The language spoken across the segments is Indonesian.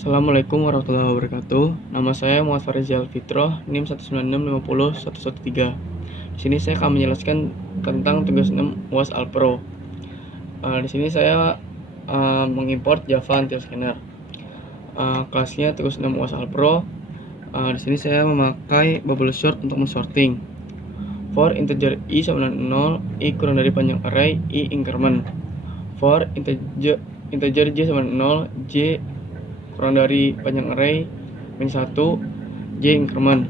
Assalamualaikum warahmatullahi wabarakatuh. Nama saya Muhammad Farizal Fitroh, NIM 196505113. Di sini saya akan menjelaskan tentang tugas 6 UAS Alpro. Di sini saya mengimport Java Anti-Scanner. Kelasnya tugas 6 UAS Alpro. Di sini saya memakai bubble sort untuk mensorting. For integer i sama dengan 0, i kurang dari panjang array, i increment. For integer j sama dengan 0, j kurang dari panjang array min 1, j increment.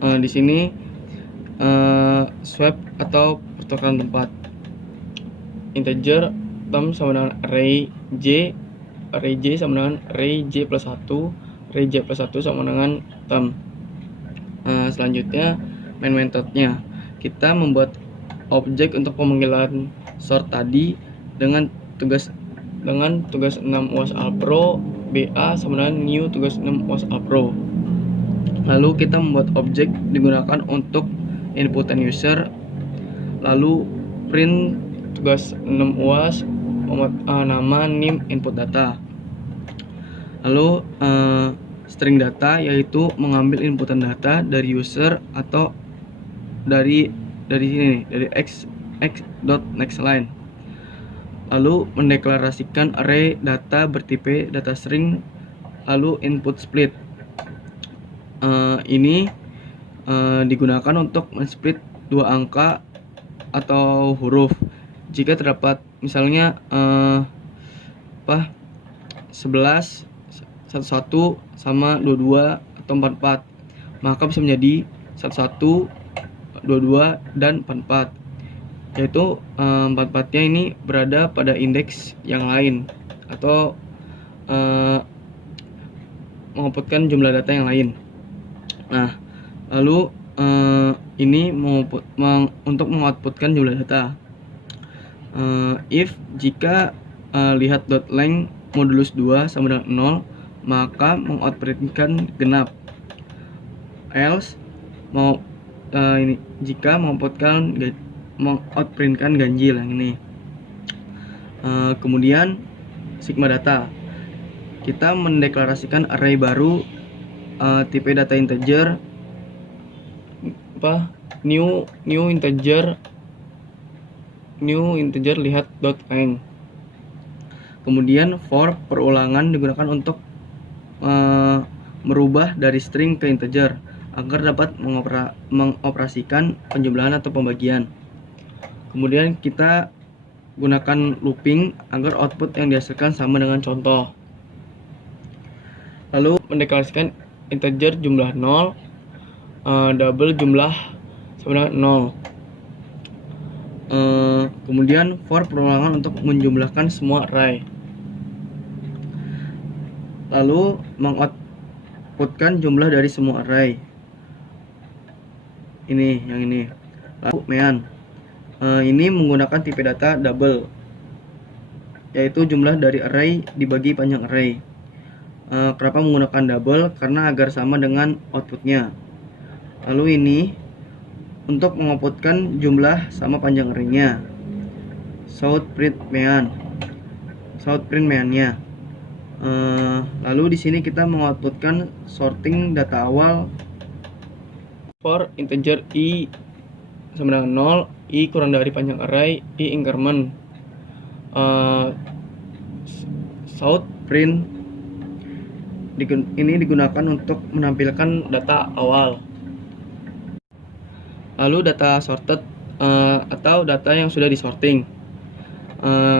Di sini swap atau pertukaran tempat. Integer term sama dengan array j sama dengan array j plus 1, array j plus 1 sama dengan term. Selanjutnya main metodenya, kita membuat objek untuk pemanggilan sort tadi dengan tugas 6 UAS Alpro BA sama dengan new tugas 6 UAS Alpro. Lalu kita membuat objek digunakan untuk inputan user, lalu print tugas 6 UAS nama nim input data. Lalu string data yaitu mengambil inputan data dari user atau dari sini dari x.nextLine. Lalu mendeklarasikan array data bertipe data string, lalu input split. Ini digunakan untuk men-split dua angka atau huruf jika terdapat misalnya 11 11 sama 22 atau 44, maka bisa menjadi 11 22 dan 44, yaitu 44-nya ini berada pada indeks yang lain atau mengoutputkan jumlah data yang lain. Nah, lalu ini untuk mengoutputkan jumlah data. If jika lihat.length modulus 2 sama dengan 0, maka mengoutprintkan genap. Else ini jika mengoutprintkan ganjil yang ini. Kemudian sigma data, kita mendeklarasikan array baru tipe data integer new integer lihat.length. Kemudian for perulangan digunakan untuk merubah dari string ke integer agar dapat mengoperasikan penjumlahan atau pembagian. Kemudian kita gunakan looping agar output yang dihasilkan sama dengan contoh. Lalu mendeklarasikan integer jumlah 0, double jumlah sama dengan 0. Kemudian for perulangan untuk menjumlahkan semua array. Lalu mengoutputkan jumlah dari semua array. Yang ini. Lalu main. Ini menggunakan tipe data double, yaitu jumlah dari array dibagi panjang array. Kenapa menggunakan double? Karena agar sama dengan outputnya. Lalu ini untuk mengoutputkan jumlah sama panjang arraynya. Print main-nya. Lalu di sini kita mengoutputkan sorting data awal. For integer i sama dengan 0, i kurang dari panjang array, i increment. Print ini digunakan untuk menampilkan data awal. Lalu data sorted atau data yang sudah disorting.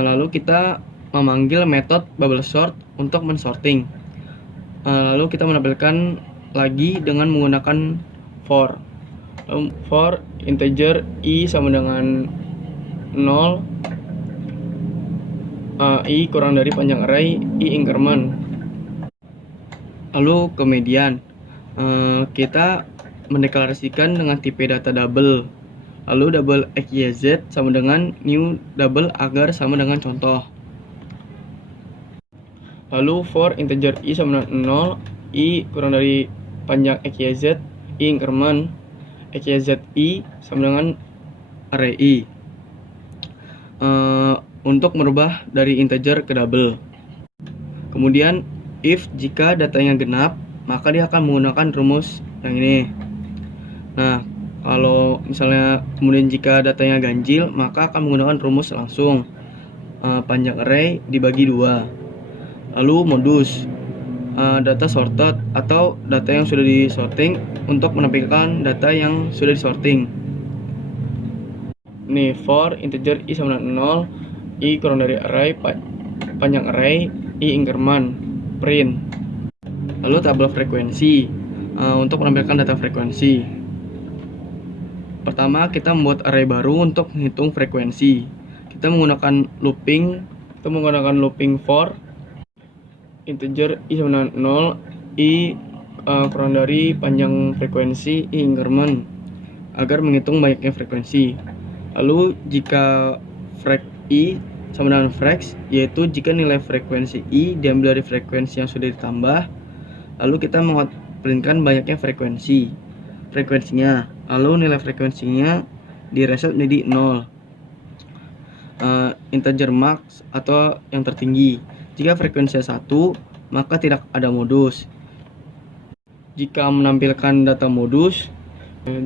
Lalu kita memanggil metode bubble sort untuk mensorting. Lalu kita menampilkan lagi dengan menggunakan for. For integer i sama dengan 0, i kurang dari panjang array, i increment. Lalu kemudian kita mendeklarasikan dengan tipe data double. Lalu double xyz sama dengan new double agar sama dengan contoh. Lalu for integer i sama dengan 0, i kurang dari panjang xyz, i increment. xyz i sama dengan array i. Untuk merubah dari integer ke double. Kemudian if jika datanya genap, maka dia akan menggunakan rumus yang ini. Nah, kalau misalnya kemudian jika datanya ganjil, maka akan menggunakan rumus langsung panjang array dibagi 2. Lalu modus data sorted atau data yang sudah disorting untuk menampilkan data yang sudah disorting. Nih, for integer i sama dengan 0, i kurang dari array panjang array, i increment, print. Lalu tabel frekuensi untuk menampilkan data frekuensi. Pertama, kita membuat array baru untuk menghitung frekuensi. Kita menggunakan looping for integer i sama dengan 0, i kurang dari panjang frekuensi, i increment, agar menghitung banyaknya frekuensi. Lalu jika frek i sama dengan frax, yaitu jika nilai frekuensi i diambil dari frekuensi yang sudah ditambah, lalu kita printkan banyaknya frekuensinya, lalu nilai frekuensinya direset menjadi 0. Integer max atau yang tertinggi. Jika frekuensinya 1, maka tidak ada modus. Jika menampilkan data modus,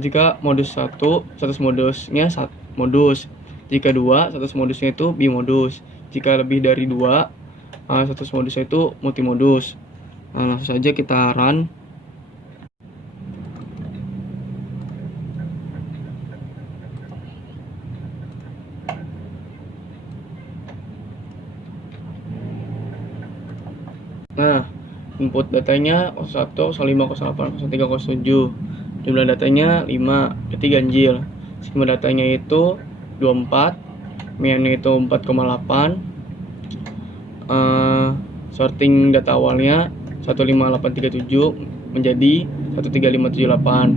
jika modus 1, status modusnya modus. Jika 2, status modusnya itu bimodus. Jika lebih dari 2, status modusnya itu multimodus. Langsung saja kita run. Nah, input datanya 01, 05, 08, 03, 07. Jumlah datanya 5, berarti ganjil. Skema datanya itu 24, meannya itu 4,8. Sorting data awalnya 15837 menjadi 13578.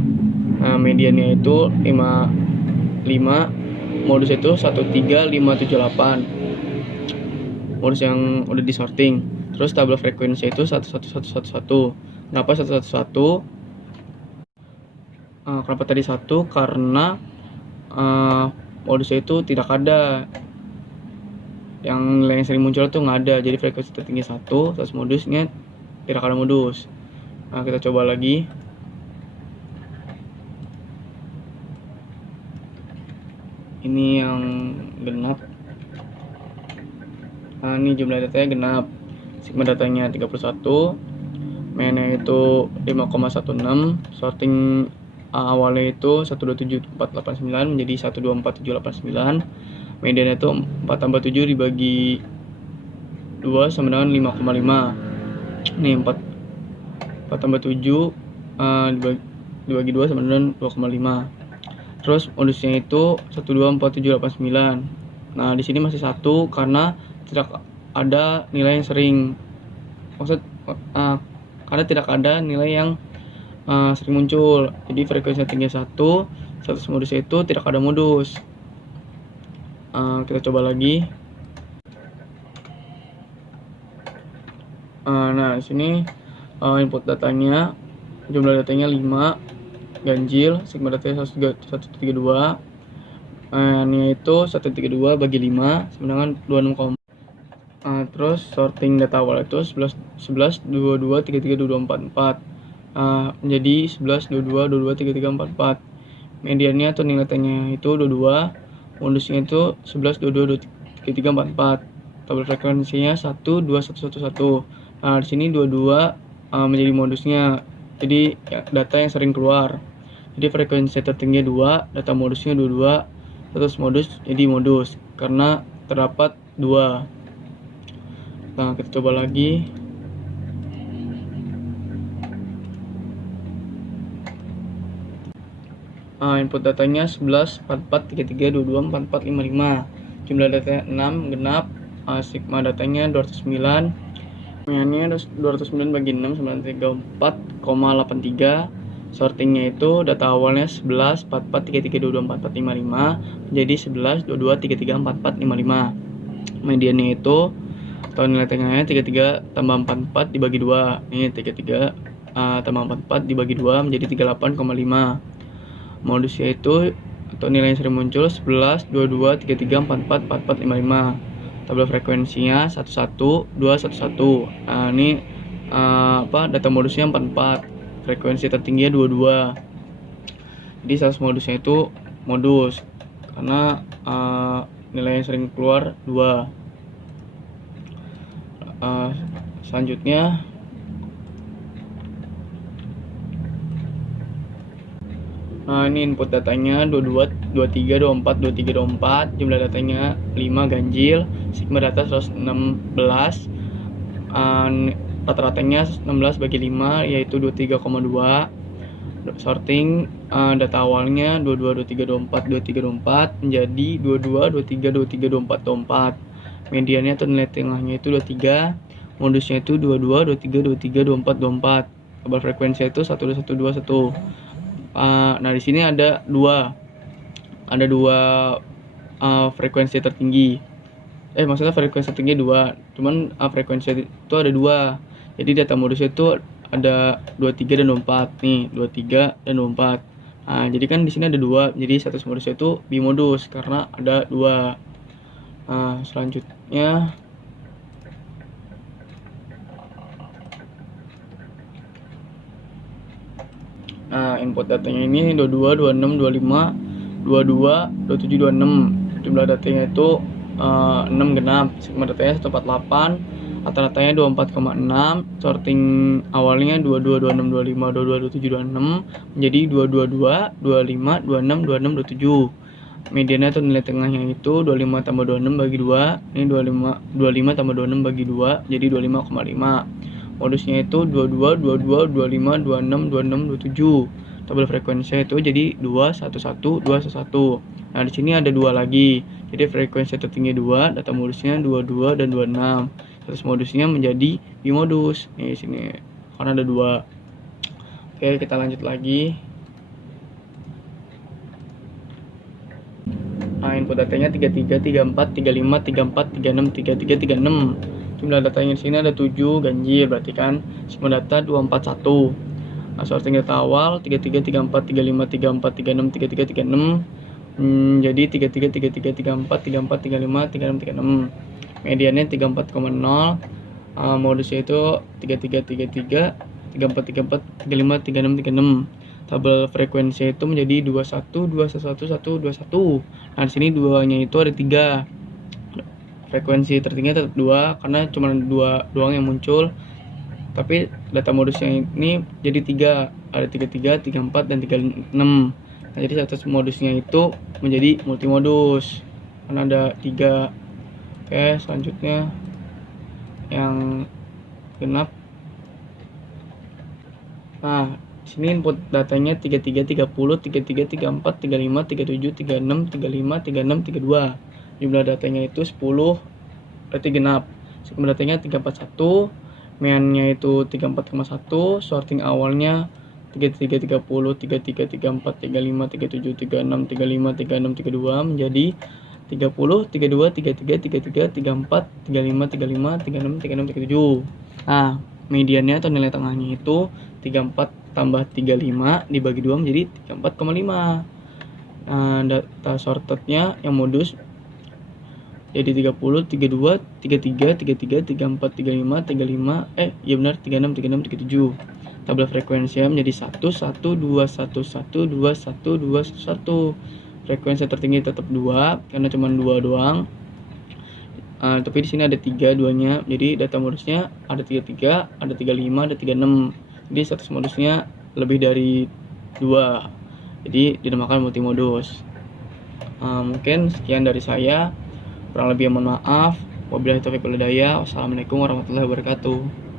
Mediannya itu 55, modus itu 13578. Modus yang udah disorting. Terus tabel frekuensi itu 11111. Kenapa 111? Kenapa tadi 1? Karena modusnya itu tidak ada. Yang nilai yang sering muncul itu nggak ada. Jadi frekuensi tertinggi 1, terus modusnya tidak ada modus. Nah, kita coba lagi. Ini yang genap. Nah, ini jumlah datanya genap. Sigma datanya 31, mainnya itu 5,16, sorting awalnya itu 127489 menjadi 124789, mediannya itu 4 tambah 7 dibagi 2 sama dengan 5,5. Nih 4 tambah 7 dibagi 2 sama dengan 2,5. Terus modusnya itu 124789. Nah, di sini masih 1 karena tidak ada nilai yang sering, karena tidak ada nilai yang sering muncul. Jadi frekuensi tinggi 1, status modus itu tidak ada modus. Kita coba lagi. Nah, di sini input datanya, jumlah datanya 5, ganjil, sigma datanya 132. Ini itu 132 bagi 5 sama dengan 26. Terus sorting data awal itu 11, 22, 33, 22, 44 menjadi 11, 22, 22, 33, 44. Mediannya atau nilai datanya itu 22, modusnya itu 11, 22, 23, 44. Tabel frekuensinya 1, 2, 1, 1, 1. Di sini 22 menjadi modusnya. Jadi ya, data yang sering keluar. Jadi frekuensi tertinggi 2, data modusnya 22, status modus jadi modus karena terdapat 2. Nah, kita coba lagi. Input datanya 11, 44, 33, 22, 44, 55. Jumlah datanya 6, genap. Sigma datanya 209. Meannya 209 bagi 6 sama dengan 34,83. Sortingnya itu data awalnya 11, 44, 33, 22, 44, 55 menjadi 11, 22, 33, 44, 55. Mediannya itu atau nilai tengahnya 33 tambah 44 dibagi 2. Ini 33 tambah 44 dibagi 2 menjadi 38,5. Modusnya itu atau nilai yang sering muncul 11, 22, 33, 44, 44, 55. Tabel frekuensinya 11, 211. Ini data modusnya 44, frekuensi tertingginya 22. Jadi status modusnya itu modus karena nilai yang sering keluar 2. Selanjutnya ini input datanya 22, 23, 24, 23, 24, jumlah datanya 5 ganjil, sigma data 116, rata-ratanya 16 bagi 5 yaitu 23,2. Sorting data awalnya 22, 23, 24, 23, 24 menjadi 22, 23, 23, 24, 24. Mediannya atau nilai tengahnya itu 23, modusnya itu 22, 23, 23, 24, 24. Tabel frekuensi itu 12121. Nah di sini ada dua frekuensi tertinggi. Maksudnya frekuensi tertinggi 2, cuman frekuensi itu ada 2. Jadi data modusnya itu ada 23 dan 24 nih, 23 dan 24. Nah jadi kan di sini ada 2, jadi status modusnya itu bimodus karena ada 2. Selanjutnya input datanya ini 22, 26, 25, 22, 27, 26. Jumlah datanya itu 6 genap, sigma datanya 148, rata-ratanya 24,6. Sorting awalnya 22, 26, 25, 22, 27, 26 menjadi 222, 25, 26, 26, 27. Mediannya atau nilai tengahnya itu 25 tambah 26 bagi 2. Ini 25 tambah 26 bagi 2 jadi 25,5. Modusnya itu 22, 22, 25, 26, 26, 27. Tabel frekuensinya itu jadi 211, 211. Nah, di sini ada 2 lagi. Jadi frekuensi tertinggi 2, data modusnya 22 dan 26. Status modusnya menjadi bimodus. Nih sini karena ada 2. Oke, kita lanjut lagi. Nah, input datanya 33, 34, 35, 34, 36, 33, 36. Jumlah datanya di sini ada 7 ganjil, berarti kan semua data 241. Nah, sorting data awal 33, 34, 35, 34, 36, 33, 36. Jadi 33, 33, 34, 34, 35, 36, 36. Mediannya 34,0. Modusnya itu 33, 33, 34, 34, 35, 36, 36. Tabel frekuensi itu menjadi 21, 21, 21. Nah, di sini 2-nya itu ada 3. Frekuensi tertinggi tetap 2 karena cuma 2 doang yang muncul. Tapi data modusnya ini jadi 3. Ada 33, 34, dan 36. Nah, jadi status modusnya itu menjadi multimodus karena ada 3. Oke, selanjutnya yang genap. Nah, sini input datanya 33, 30, 33, 34, 35, 37, 36, 35, 36, 32. Jumlah datanya itu 10, berarti genap. Sigma datanya 341, meannya itu 34,1, sorting awalnya 33, 30, 33, 34, 35, 37, 36, 35, 36, 32 menjadi 30, 32, 33, 33, 34, 35, 35, 36, 36, 37. Nah, mediannya atau nilai tengahnya itu 34 tambah 35 dibagi 2 menjadi 34,5. Nah, data sortednya yang modus jadi 30, 32, 33, 33, 34, 35, 35, iya benar 36, 36, 37. Tabel frekuensinya menjadi 1, 1, 2, 1, 1, 2, 1, 2, 1. Frekuensi tertinggi tetap 2 karena cuma 2 doang. Tapi di sini ada 3 duanya. Jadi data modusnya ada 33, ada 35, ada 36. Jadi status modusnya lebih dari 2. Jadi dinamakan multimodus. Mungkin sekian dari saya. Kurang lebih mohon maaf. Wabillahi taufiq wal hidayah. Wassalamualaikum warahmatullahi wabarakatuh.